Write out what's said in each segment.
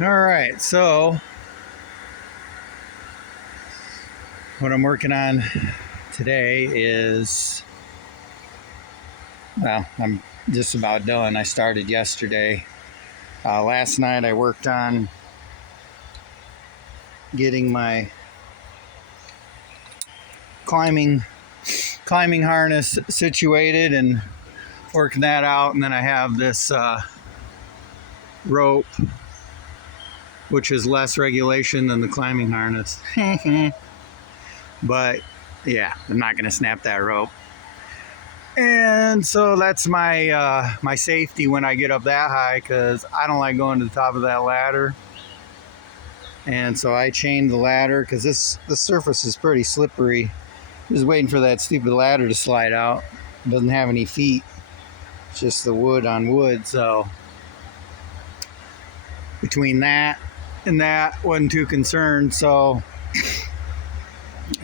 All right, so what I'm working on today is, well, I'm just about done. I started yesterday. Last night I worked on getting my climbing harness situated and working that out, and then I have this rope, which is less regulation than the climbing harness. But yeah, I'm not going to snap that rope. And so that's my my safety when I get up that high, because I don't like going to the top of that ladder. And so I chained the ladder because the surface is pretty slippery. Just waiting for that stupid ladder to slide out. It doesn't have any feet. It's just the wood on wood. So between that and that, wasn't too concerned. So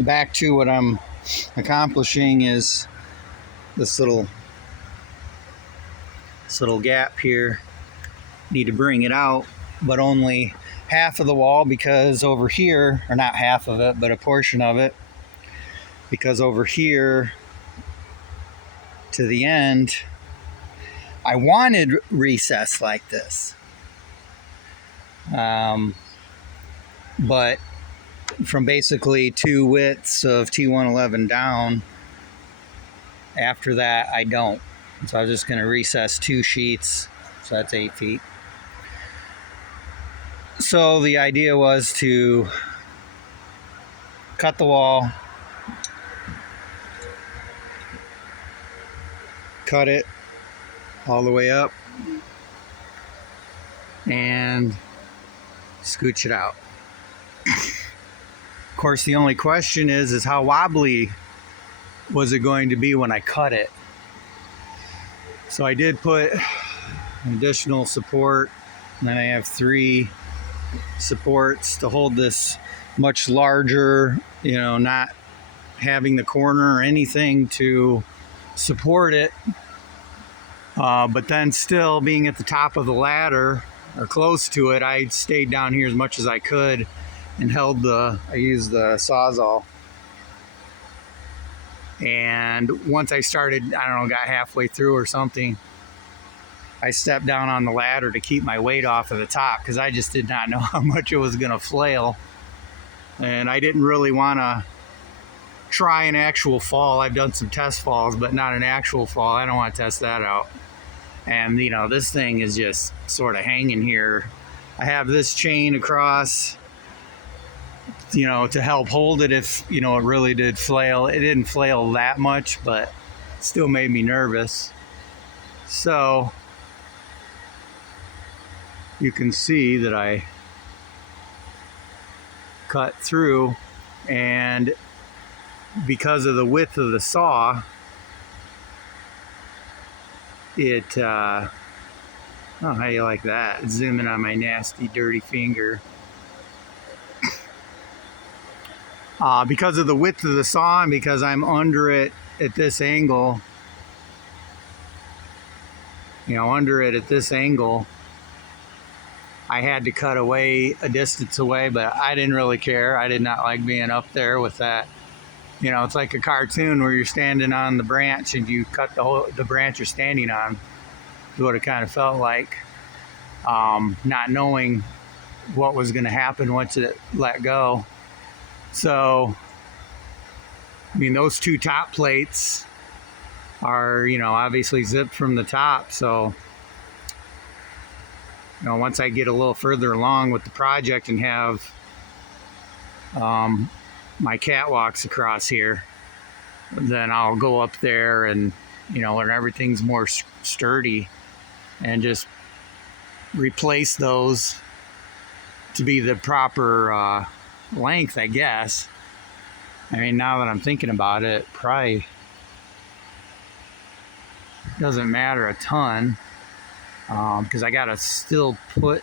back to what I'm accomplishing is this little gap here. Need to bring it out, but only half of the wall, because over here, or not half of it, but a portion of it, because over here to the end, I wanted recess like this. But from basically 2 widths of T111 down, after that I don't. So I was just going to recess 2 sheets, so that's 8 feet. So the idea was to cut the wall, cut it all the way up, and scooch it out. Of course, the only question is how wobbly was it going to be when I cut it? So I did put additional support, and then I have 3 supports to hold this much larger, not having the corner or anything to support it, but then still being at the top of the ladder or close to it. I stayed down here as much as I could and I used the Sawzall. And once I started, got halfway through or something, I stepped down on the ladder to keep my weight off of the top, because I just did not know how much it was going to flail. And I didn't really want to try an actual fall. I've done some test falls, but not an actual fall. I don't want to test that out. And, this thing is just sort of hanging here. I have this chain across, to help hold it if, it really did flail. It didn't flail that much, but still made me nervous. So you can see that I cut through, and because of the width of the saw, it, oh, how do you like that? Zoom in on my nasty, dirty finger. Because of the width of the saw, and because I'm under it at this angle, I had to cut away a distance away, but I didn't really care. I did not like being up there with that. It's like a cartoon where you're standing on the branch and you cut the branch you're standing on, is what it kind of felt like. Not knowing what was going to happen once it let go. So, those 2 top plates are, obviously zipped from the top. So, once I get a little further along with the project and have my catwalks across here, then I'll go up there and, when everything's more sturdy, and just replace those to be the proper length, I guess. Now that I'm thinking about it, probably doesn't matter a ton, because I gotta still put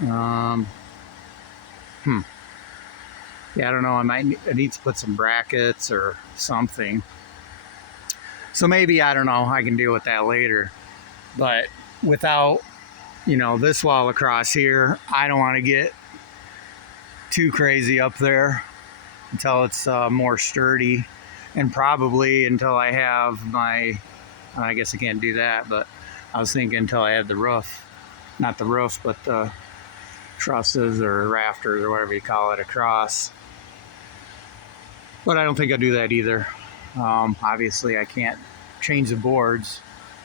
yeah, I don't know, I need to put some brackets or something. So maybe, I don't know, I can deal with that later. But without, you know, this wall across here, I don't want to get too crazy up there until it's more sturdy, and probably until I have my, I guess I can't do that, but I was thinking until I had the roof, not the roof, but the trusses or rafters or whatever you call it across. But I don't think I'll do that either. Obviously I can't change the boards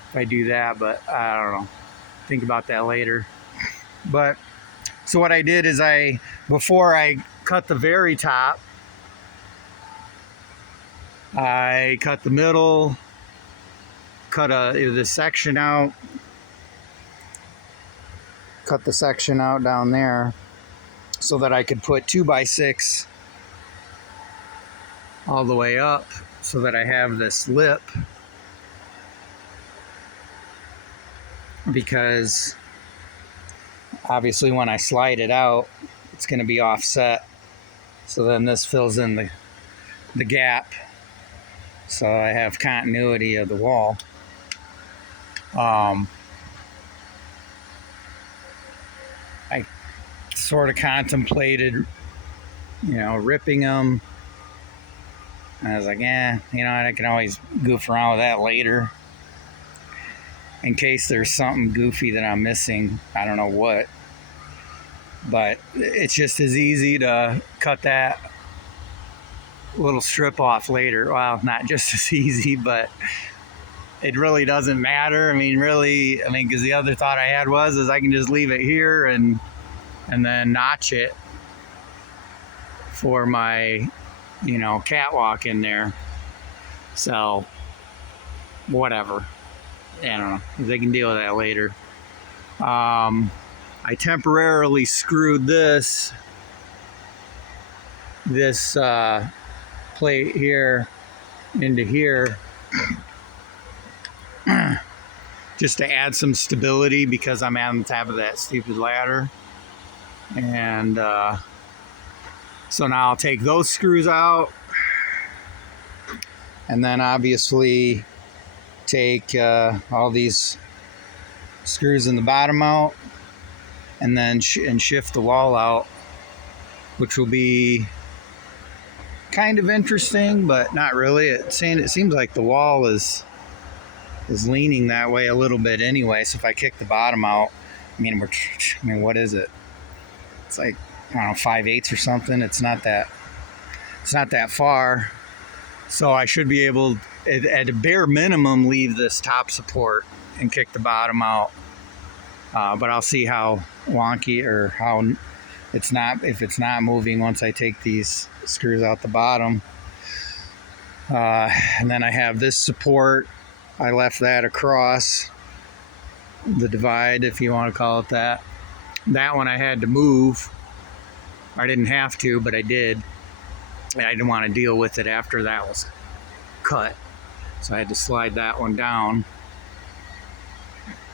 if I do that, but I don't know. Think about that later. But so what I did is before I cut the very top, I cut the middle, cut this section out, cut the section out down there so that I could put 2x6 all the way up so that I have this lip, because obviously when I slide it out, it's going to be offset. So then this fills in the gap, so I have continuity of the wall. I sort of contemplated, you know, ripping them. And I was like, you know, I can always goof around with that later in case there's something goofy that I'm missing. I don't know what. But it's just as easy to cut that little strip off later. Well, not just as easy, but it really doesn't matter. I mean, because the other thought I had is I can just leave it here and then notch it for my, you know, catwalk in there. So whatever, I don't know, they can deal with that later. I temporarily screwed this plate here into here just to add some stability, because I'm on the top of that stupid ladder. And so now I'll take those screws out, and then obviously take all these screws in the bottom out, and then shift the wall out, which will be kind of interesting, but not really. It seems like the wall is leaning that way a little bit anyway. So if I kick the bottom out, I mean, what is it? It's like, I don't know, 5/8 or something. It's not that far. So I should be able, at a bare minimum, leave this top support and kick the bottom out. But I'll see how wonky or how if it's not moving once I take these screws out the bottom. And then I have this support. I left that across the divide, if you want to call it that. That one I had to move. I didn't have to, but I did. I didn't want to deal with it after that was cut. So I had to slide that one down.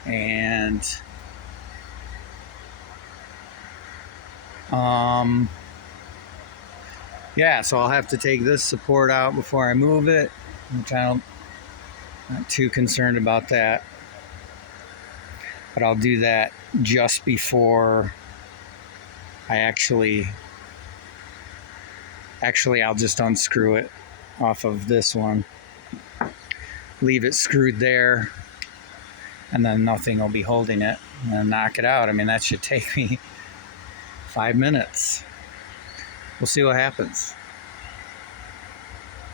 And yeah, so I'll have to take this support out before I move it, which I'm not too concerned about that. But I'll do that just before I actually I'll just unscrew it off of this one, leave it screwed there, and then nothing will be holding it, and knock it out. I mean, that should take me 5 minutes. We'll see what happens.